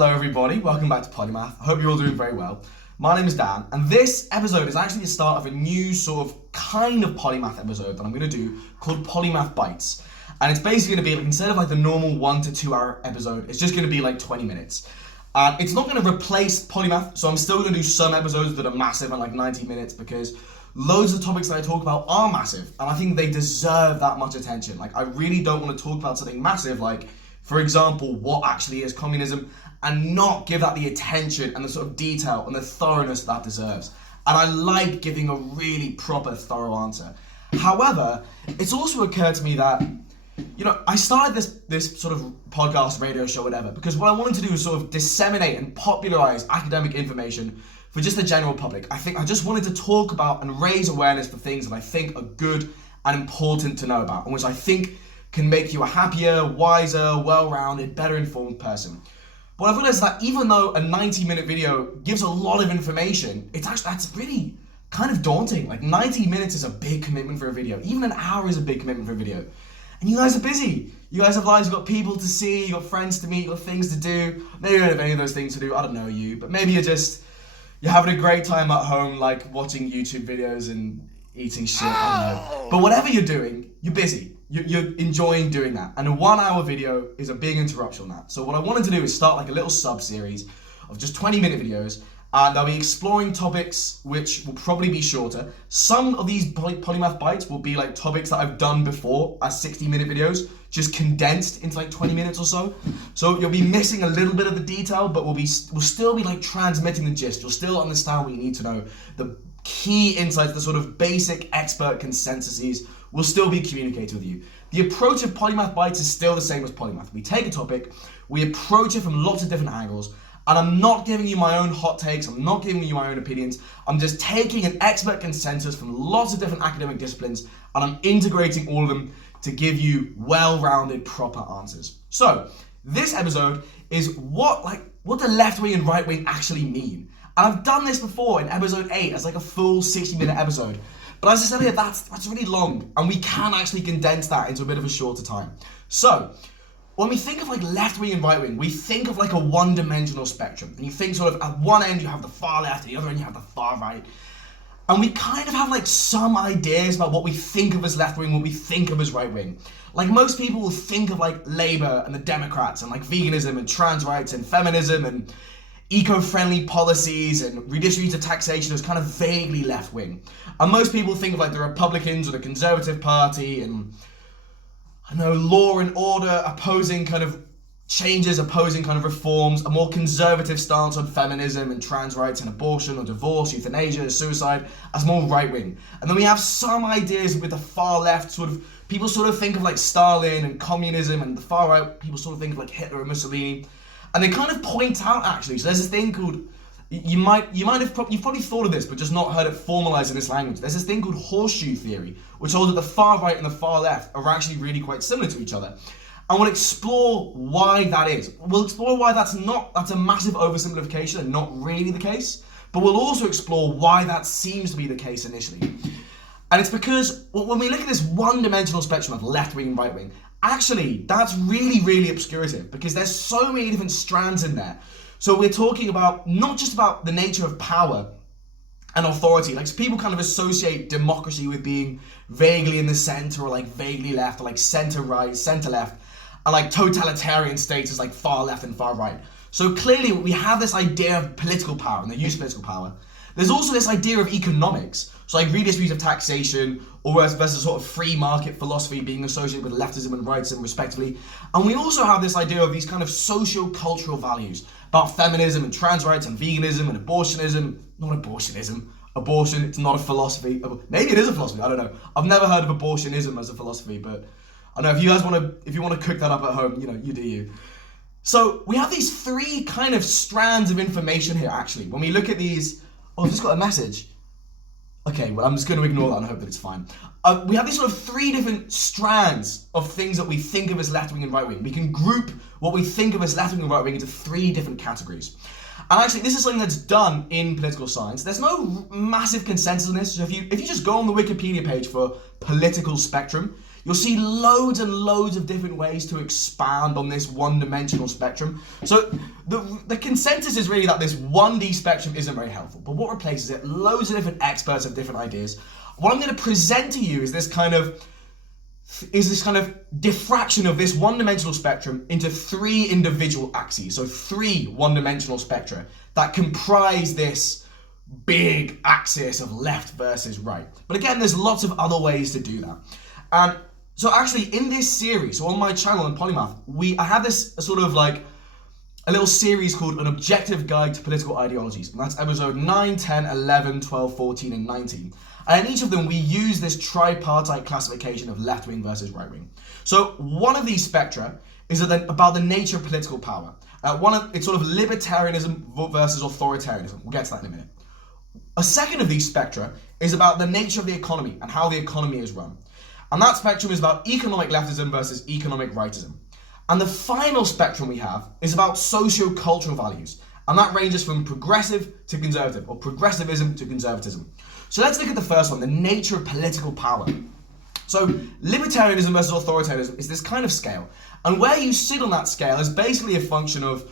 Hello everybody, welcome back to Polymath. I hope you're all doing very well. My name is Dan, and this episode is actually the start of a new sort of kind of Polymath episode that I'm going to do called Polymath Bites. And it's basically going to be, like, instead of like the normal 1 to 2 hour episode, it's just going to be like 20 minutes. It's not going to replace Polymath, so I'm still going to do some episodes that are massive and like 90 minutes because loads of the topics that I talk about are massive, and I think they deserve that much attention. Like, I really don't want to talk about something massive like, for example, what actually is communism, and not give that the attention and the sort of detail and the thoroughness that deserves. And I like giving a really proper, thorough answer. However, it's also occurred to me that, you know, I started this sort of podcast, radio show, whatever, because what I wanted to do was sort of disseminate and popularize academic information for just the general public. I just wanted to talk about and raise awareness for things that I think are good and important to know about, and which I think can make you a happier, wiser, well-rounded, better informed person. But I've realized that even though a 90-minute video gives a lot of information, that's really kind of daunting. Like, 90 minutes is a big commitment for a video. Even an hour is a big commitment for a video. And you guys are busy. You guys have lives, you've got people to see, you've got friends to meet, you've got things to do. Maybe you don't have any of those things to do, I don't know you, but maybe you're having a great time at home, like watching YouTube videos and eating shit, I don't know. But whatever you're doing, you're busy. You're enjoying doing that. And a 1 hour video is a big interruption on that. So what I wanted to do is start like a little sub-series of just 20-minute videos. They'll be exploring topics which will probably be shorter. Some of these Polymath Bites will be like topics that I've done before as 60-minute videos, just condensed into like 20 minutes or so. So you'll be missing a little bit of the detail, but we'll still be like transmitting the gist. You'll still understand what you need to know. The key insights, the sort of basic expert consensuses will still be communicated with you. The approach of Polymath Bites is still the same as Polymath. We take a topic, we approach it from lots of different angles, and I'm not giving you my own hot takes, I'm not giving you my own opinions, I'm just taking an expert consensus from lots of different academic disciplines, and I'm integrating all of them to give you well-rounded, proper answers. So, this episode is what the left wing and right wing actually mean. And I've done this before in episode 8 as like a full 60-minute episode. But as I said here, that's really long, and we can actually condense that into a bit of a shorter time. So, when we think of like left wing and right wing, we think of like a one-dimensional spectrum. And you think sort of at one end you have the far left, at the other end you have the far right. And we kind of have like some ideas about what we think of as left wing, what we think of as right wing. Like, most people will think of like Labour and the Democrats and like veganism and trans rights and feminism and eco-friendly policies and redistributive taxation as kind of vaguely left-wing. And most people think of like the Republicans or the Conservative Party and, I don't know, law and order, opposing kind of changes, opposing kind of reforms, a more conservative stance on feminism and trans rights and abortion or divorce, euthanasia, suicide, as more right-wing. And then we have some ideas with the far left, people sort of think of like Stalin and communism, and the far right, people sort of think of like Hitler and Mussolini. And they kind of point out, actually, so there's this thing called, you've probably thought of this, but just not heard it formalized in this language. There's this thing called horseshoe theory, which holds that the far right and the far left are actually really quite similar to each other. And we'll explore why that is. We'll explore why that's a massive oversimplification and not really the case, but we'll also explore why that seems to be the case initially. And it's because when we look at this one-dimensional spectrum of left-wing and right-wing, actually, that's really, really obscurative because there's so many different strands in there. So we're talking about not just about the nature of power and authority. Like, people kind of associate democracy with being vaguely in the center or like vaguely left or like center right, center left, and like totalitarian states as like far left and far right. So clearly we have this idea of political power and the use of political power. There's also this idea of economics, so like redistributive taxation or versus sort of free market philosophy being associated with leftism and rightism respectively. And we also have this idea of these kind of socio-cultural values about feminism and trans rights and veganism and abortionism. Not abortionism. Abortion, it's not a philosophy. Maybe it is a philosophy, I don't know. I've never heard of abortionism as a philosophy, but I don't know, if you want to cook that up at home, you know, you do you. So we have these three kind of strands of information here, actually. When we look at these, oh, I've just got a message. Okay, well, I'm just going to ignore that and hope that it's fine. We have these sort of three different strands of things that we think of as left-wing and right-wing. We can group what we think of as left-wing and right-wing into three different categories. And actually, this is something that's done in political science. There's no massive consensus on this. So if you just go on the Wikipedia page for political spectrum, you'll see loads and loads of different ways to expand on this one-dimensional spectrum. So the consensus is really that this 1D spectrum isn't very helpful, but what replaces it? Loads of different experts have different ideas. What I'm going to present to you is this kind of diffraction of this one-dimensional spectrum into 3 individual axes. So 3 one-dimensional spectra that comprise this big axis of left versus right. But again, there's lots of other ways to do that. And so actually in this series, so on my channel on Polymath, I have this sort of like a little series called An Objective Guide to Political Ideologies. And that's episode 9, 10, 11, 12, 14, and 19. And in each of them, we use this tripartite classification of left wing versus right wing. So one of these spectra is about the nature of political power. It's sort of libertarianism versus authoritarianism. We'll get to that in a minute. A second of these spectra is about the nature of the economy and how the economy is run. And that spectrum is about economic leftism versus economic rightism. And the final spectrum we have is about socio-cultural values. And that ranges from progressive to conservative, or progressivism to conservatism. So let's look at the first one, the nature of political power. So libertarianism versus authoritarianism is this kind of scale. And where you sit on that scale is basically a function of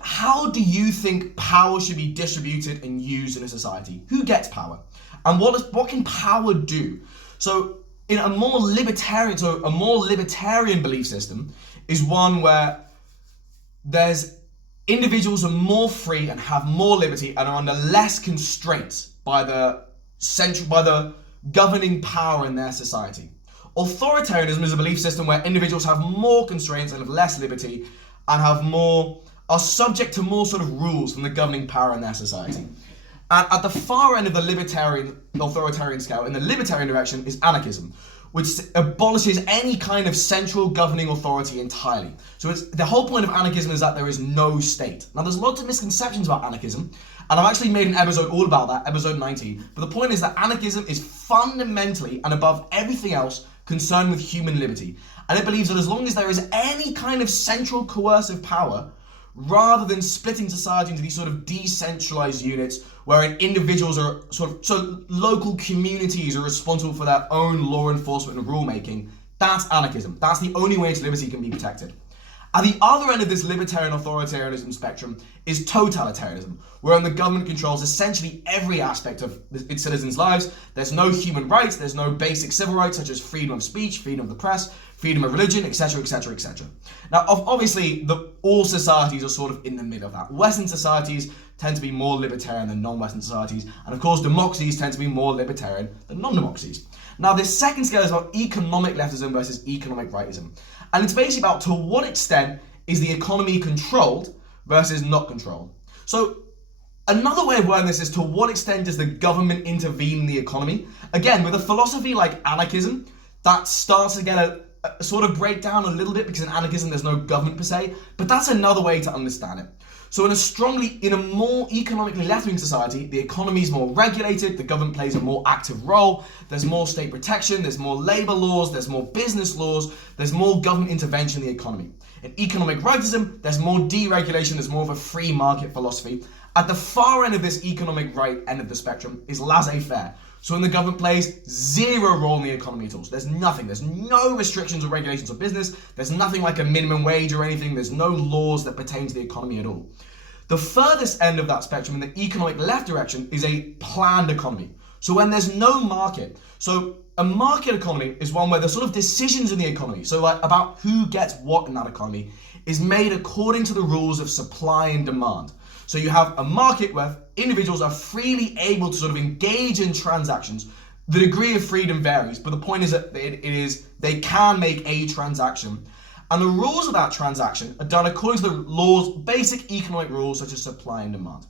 how do you think power should be distributed and used in a society? Who gets power? And what can power do? So in a more libertarian belief system is one where there's individuals are more free and have more liberty and are under less constraints by the governing power in their society. Authoritarianism is a belief system where individuals have more constraints and have less liberty and are subject to more sort of rules from the governing power in their society. And at the far end of the authoritarian scale, in the libertarian direction, is anarchism, which abolishes any kind of central governing authority entirely. So the whole point of anarchism is that there is no state. Now there's lots of misconceptions about anarchism, and I've actually made an episode all about that, episode 19. But the point is that anarchism is fundamentally and above everything else concerned with human liberty. And it believes that as long as there is any kind of central coercive power, rather than splitting society into these sort of decentralized units where individuals are so local communities are responsible for their own law enforcement and rulemaking, that's anarchism. That's the only way its liberty can be protected. At the other end of this libertarian authoritarianism spectrum is totalitarianism, wherein the government controls essentially every aspect of its citizens' lives. There's no human rights, there's no basic civil rights such as freedom of speech, freedom of the press, freedom of religion, etc., etc., etc. Now, obviously, all societies are sort of in the middle of that. Western societies tend to be more libertarian than non-Western societies, and of course, democracies tend to be more libertarian than non-democracies. Now, this second scale is about economic leftism versus economic rightism. And it's basically about to what extent is the economy controlled versus not controlled. So another way of wording this is to what extent does the government intervene in the economy? Again, with a philosophy like anarchism, that starts to get a sort of breakdown a little bit because in anarchism there's no government per se, but that's another way to understand it. So in a more economically left-wing society, the economy is more regulated, the government plays a more active role, there's more state protection, there's more labor laws, there's more business laws, there's more government intervention in the economy. In economic rightism, there's more deregulation, there's more of a free market philosophy. At the far end of this economic right end of the spectrum is laissez-faire. So when the government plays zero role in the economy at all. So there's no restrictions or regulations of business, there's nothing like a minimum wage or anything, there's no laws that pertain to the economy at all. The furthest end of that spectrum in the economic left direction is a planned economy. So when there's no market, so a market economy is one where the sort of decisions in the economy, so like about who gets what in that economy, is made according to the rules of supply and demand. So you have a market where individuals are freely able to sort of engage in transactions. The degree of freedom varies, but the point is that they can make a transaction. And the rules of that transaction are done according to the law's basic economic rules such as supply and demand.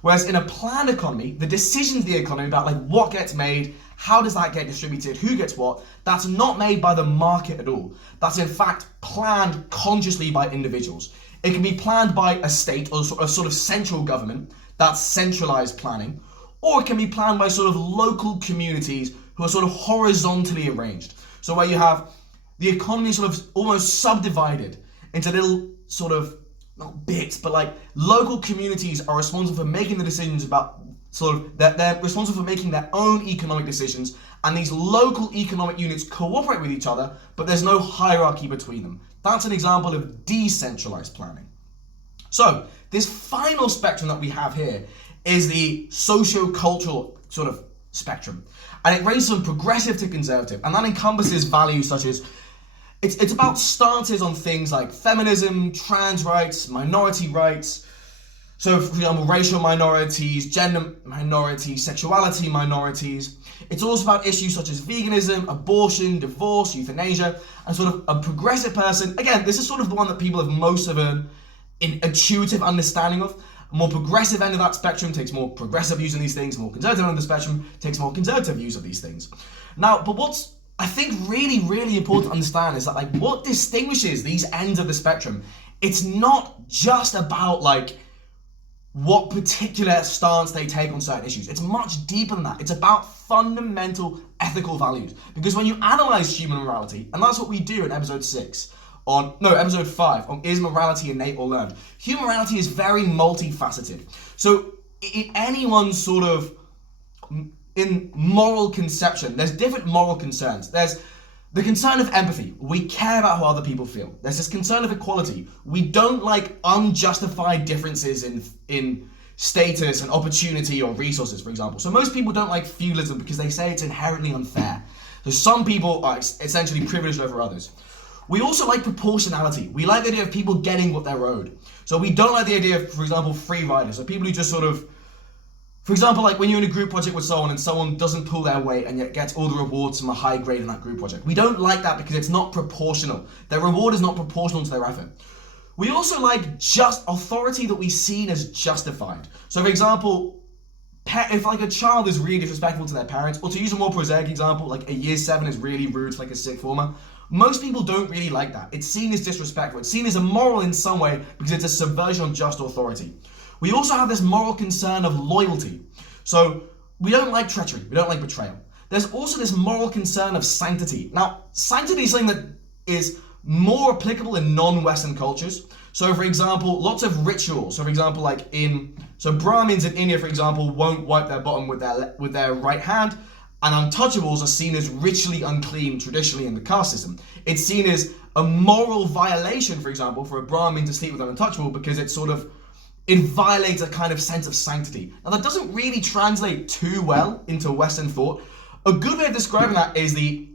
Whereas in a planned economy, the decisions of the economy about like what gets made, how does that get distributed, who gets what, that's not made by the market at all. That's in fact planned consciously by individuals. It can be planned by a state or a sort of central government, that's centralized planning, or it can be planned by sort of local communities who are sort of horizontally arranged. So where you have the economy sort of almost subdivided into little sort of, not bits, but like local communities are responsible for making the decisions about they're responsible for making their own economic decisions, and these local economic units cooperate with each other, but there's no hierarchy between them. That's an example of decentralized planning. So this final spectrum that we have here is the socio-cultural sort of spectrum, and it ranges from progressive to conservative, and that encompasses values such as it's about stances on things like feminism, trans rights, minority rights. So, for example, racial minorities, gender minorities, sexuality minorities. It's also about issues such as veganism, abortion, divorce, euthanasia, and sort of a progressive person. Again, this is sort of the one that people have most of an intuitive understanding of. A more progressive end of that spectrum takes more progressive views on these things. A more conservative end of the spectrum takes more conservative views of these things. Now, but what's I think really, really important to understand is that like what distinguishes these ends of the spectrum, it's not just about like what particular stance they take on certain issues. It's much deeper than that. It's about fundamental ethical values. Because when you analyze human morality, and that's what we do in episode 5 on is morality innate or learned. Human morality is very multifaceted. So in anyone's sort of in moral conception, there's different moral concerns. There's the concern of empathy. We care about how other people feel. There's this concern of equality. We don't like unjustified differences in status and opportunity or resources, for example. So most people don't like feudalism because they say it's inherently unfair. So some people are essentially privileged over others. We also like proportionality. We like the idea of people getting what they're owed. So we don't like the idea of, for example, free riders. So people who just sort of, for example, like when you're in a group project with someone and someone doesn't pull their weight and yet gets all the rewards from a high grade in that group project. We don't like that because it's not proportional. Their reward is not proportional to their effort. We also like just authority that we see as justified. So for example, if like a child is really disrespectful to their parents, or to use a more prosaic example, like a year 7 is really rude to like a sixth former, most people don't really like that. It's seen as disrespectful. It's seen as immoral in some way because it's a subversion of just authority. We also have this moral concern of loyalty. So we don't like treachery, we don't like betrayal. There's also this moral concern of sanctity. Now, sanctity is something that is more applicable in non-Western cultures. So for example, lots of rituals. So for example, like Brahmins in India, for example, won't wipe their bottom with their right hand, and untouchables are seen as ritually unclean traditionally in the caste system. It's seen as a moral violation, for example, for a Brahmin to sleep with an untouchable because it violates a kind of sense of sanctity. Now that doesn't really translate too well into Western thought. A good way of describing that is the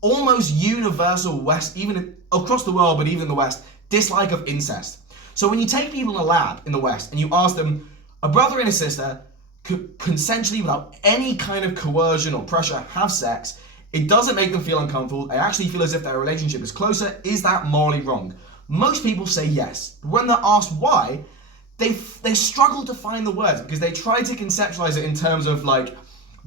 almost universal West, even across the world, but even in the West, dislike of incest. So when you take people in a lab in the West and you ask them, a brother and a sister could consensually, without any kind of coercion or pressure, have sex, it doesn't make them feel uncomfortable. They actually feel as if their relationship is closer. Is that morally wrong? Most people say yes. But when they're asked why, they struggle to find the words because they try to conceptualize it in terms of like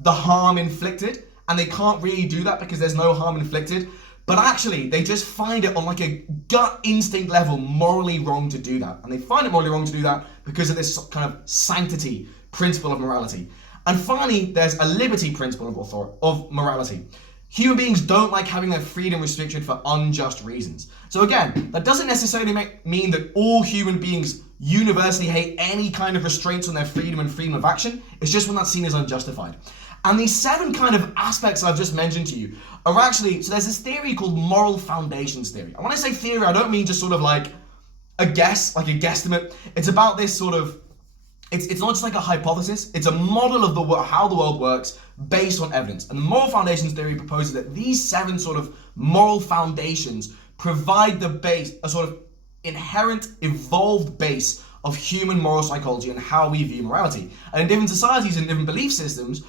the harm inflicted, and they can't really do that because there's no harm inflicted. But actually, they just find it on like a gut instinct level morally wrong to do that. And they find it morally wrong to do that because of this kind of sanctity principle of morality. And finally, there's a liberty principle of morality. Human beings don't like having their freedom restricted for unjust reasons. So again, that doesn't necessarily mean that all human beings universally hate any kind of restraints on their freedom and freedom of action. It's just when that's seen as unjustified. And these 7 kind of aspects I've just mentioned to you are actually, so there's this theory called moral foundations theory. And when I say theory, I don't mean just sort of like a guess, like a guesstimate. It's about this sort of, it's not just like a hypothesis, it's a model of how the world works based on evidence. And the moral foundations theory proposes that these 7 sort of moral foundations provide the base, a sort of inherent evolved base of human moral psychology and how we view morality. And in different societies and different belief systems,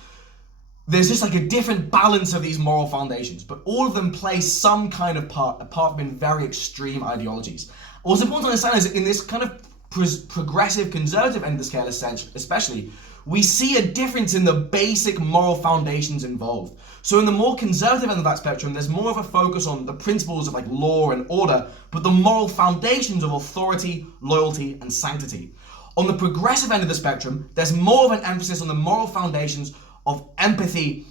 there's just like a different balance of these moral foundations, but all of them play some kind of part, apart from in very extreme ideologies. What's important to understand is that in this kind of progressive conservative end of the scale, especially, we see a difference in the basic moral foundations involved. So in the more conservative end of that spectrum, there's more of a focus on the principles of like law and order, but the moral foundations of authority, loyalty, and sanctity. On the progressive end of the spectrum, there's more of an emphasis on the moral foundations of empathy,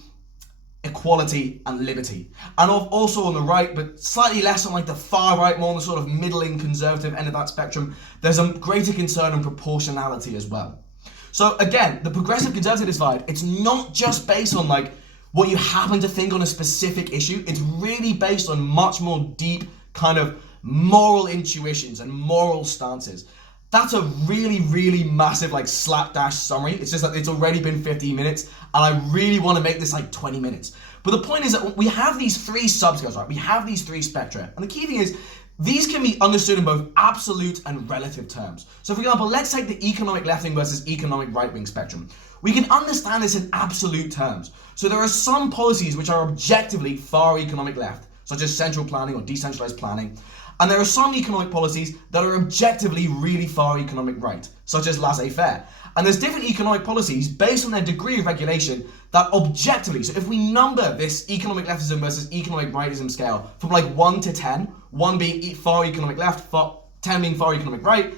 equality, and liberty. And also on the right, but slightly less on like the far right, more on the sort of middling conservative end of that spectrum, there's a greater concern on proportionality as well. So again, the progressive conservative divide, it's not just based on like what you happen to think on a specific issue. It's really based on much more deep kind of moral intuitions and moral stances. That's a really, really massive like slapdash summary. It's just that it's already been 15 minutes and I really want to make this like 20 minutes. But the point is that we have these three subscales, right? We have these three spectra. And the key thing is these can be understood in both absolute and relative terms. So for example, let's take the economic left-wing versus economic right-wing spectrum. We can understand this in absolute terms. So there are some policies which are objectively far economic left, such as central planning or decentralized planning. And there are some economic policies that are objectively really far economic right, such as laissez-faire. And there's different economic policies based on their degree of regulation that objectively, so if we number this economic leftism versus economic rightism scale from like 1 to 10, 1 being far economic left, 10 being far economic right,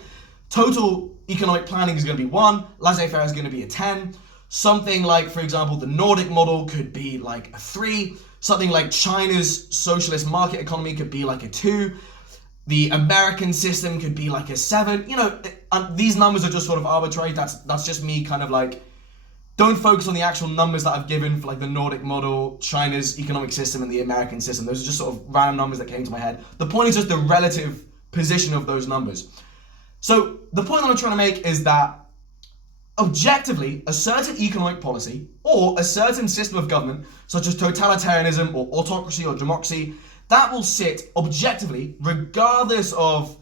total economic planning is going to be 1, laissez-faire is going to be a 10. Something like, for example, the Nordic model could be like a 3. Something like China's socialist market economy could be like a 2. The American system could be like a 7. You know, these numbers are just sort of arbitrary. That's just me kind of like, don't focus on the actual numbers that I've given for like the Nordic model, China's economic system, and the American system. Those are just sort of random numbers that came to my head. The point is just the relative position of those numbers. So the point that I'm trying to make is that objectively, a certain economic policy or a certain system of government, such as totalitarianism or autocracy or democracy, that will sit objectively, regardless of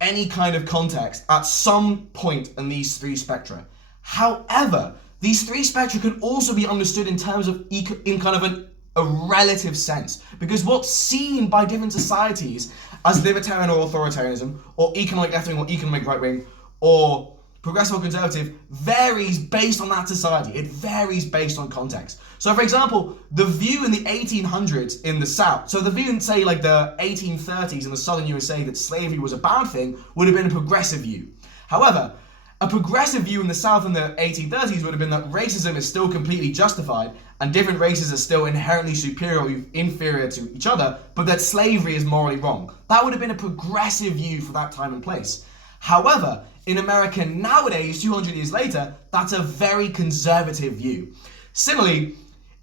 any kind of context, at some point in these three spectra. However, these three spectra can also be understood in terms of in kind of a relative sense, because what's seen by different societies as libertarian or authoritarianism, or economic left-wing or economic right-wing, or progressive or conservative, varies based on that society. It varies based on context. So for example, the view in the 1800s in the South, so the view in say like the 1830s in the southern USA that slavery was a bad thing would have been a progressive view. However, a progressive view in the South in the 1830s would have been that racism is still completely justified and different races are still inherently superior or inferior to each other, but that slavery is morally wrong. That would have been a progressive view for that time and place. However, in America nowadays, 200 years later, that's a very conservative view. Similarly,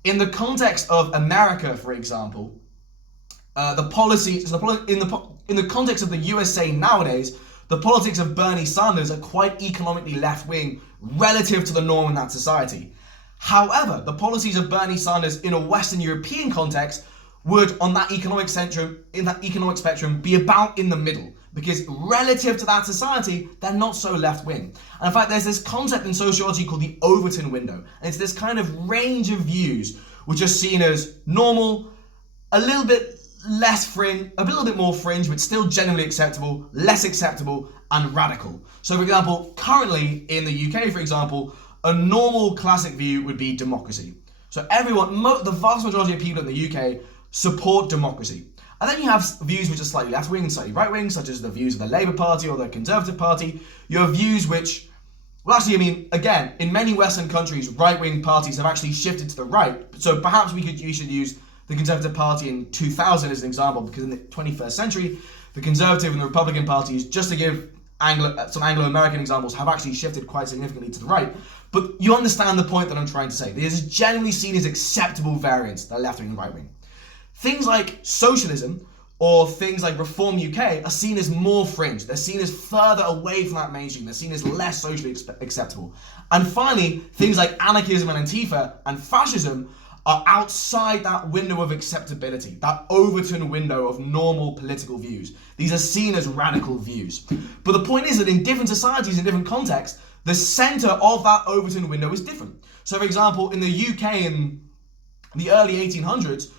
in the context of America, for example, the policies, in the context of the USA nowadays, the politics of Bernie Sanders are quite economically left-wing relative to the norm in that society. However, the policies of Bernie Sanders in a Western European context would, on that economic spectrum, be about in the middle, because relative to that society, they're not so left-wing. And in fact, there's this concept in sociology called the Overton window, and it's this kind of range of views which are seen as normal, a little bit less fringe, a little bit more fringe, but still generally acceptable, less acceptable, and radical. So for example, currently in the UK, for example, a normal classic view would be democracy. So everyone, the vast majority of people in the UK support democracy. And then you have views which are slightly left-wing and slightly right-wing, such as the views of the Labour Party or the Conservative Party. You have views which, well actually, I mean, again, in many Western countries, right-wing parties have actually shifted to the right. So perhaps we should use the Conservative Party in 2000 as an example, because in the 21st century, the Conservative and the Republican parties, just to give some Anglo-American examples, have actually shifted quite significantly to the right. But you understand the point that I'm trying to say. This is generally seen as acceptable variants, the left-wing and right-wing. Things like socialism or things like Reform UK are seen as more fringe. They're seen as further away from that mainstream. They're seen as less socially acceptable. And finally, things like anarchism and Antifa and fascism are outside that window of acceptability, that Overton window of normal political views. These are seen as radical views. But the point is that in different societies, in different contexts, the center of that Overton window is different. So for example, in the UK in the early 1800s,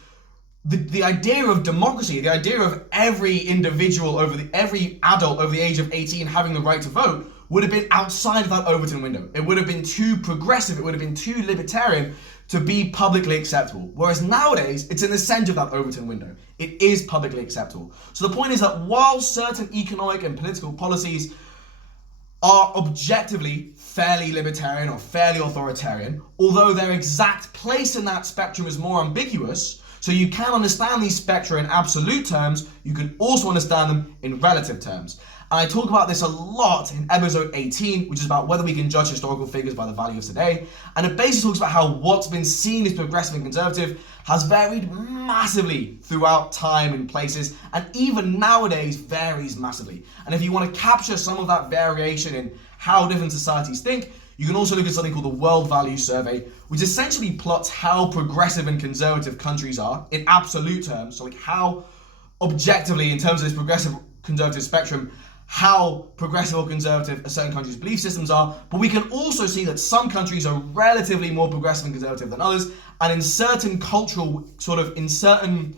the idea of democracy, the idea of every individual, every adult over the age of 18 having the right to vote would have been outside of that Overton window. It would have been too progressive, it would have been too libertarian to be publicly acceptable. Whereas nowadays, it's in the center of that Overton window. It is publicly acceptable. So the point is that while certain economic and political policies are objectively fairly libertarian or fairly authoritarian, although their exact place in that spectrum is more ambiguous, so you can understand these spectra in absolute terms, you can also understand them in relative terms. And I talk about this a lot in episode 18, which is about whether we can judge historical figures by the value of today. And it basically talks about how what's been seen as progressive and conservative has varied massively throughout time and places, and even nowadays varies massively. And if you want to capture some of that variation in how different societies think, you can also look at something called the World Value Survey, which essentially plots how progressive and conservative countries are in absolute terms. So like how objectively, in terms of this progressive conservative spectrum, how progressive or conservative a certain country's belief systems are. But we can also see that some countries are relatively more progressive and conservative than others, and in certain cultural, in certain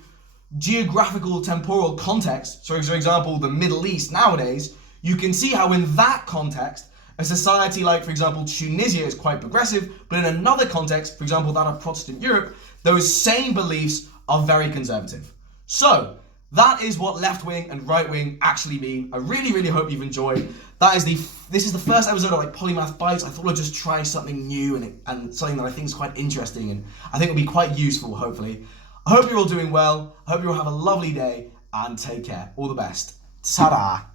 geographical temporal contexts, so for example the Middle East nowadays, you can see how in that context a society like, for example, Tunisia is quite progressive, but in another context, for example that of Protestant Europe, those same beliefs are very conservative. So that is what left wing and right wing actually mean. I really, really hope you've enjoyed. This is the first episode of Polymath Bites. I thought I'd just try something new and something that I think is quite interesting, and I think it'll be quite useful, hopefully. I hope you're all doing well. I hope you all have a lovely day, and take care. All the best. Ta-da.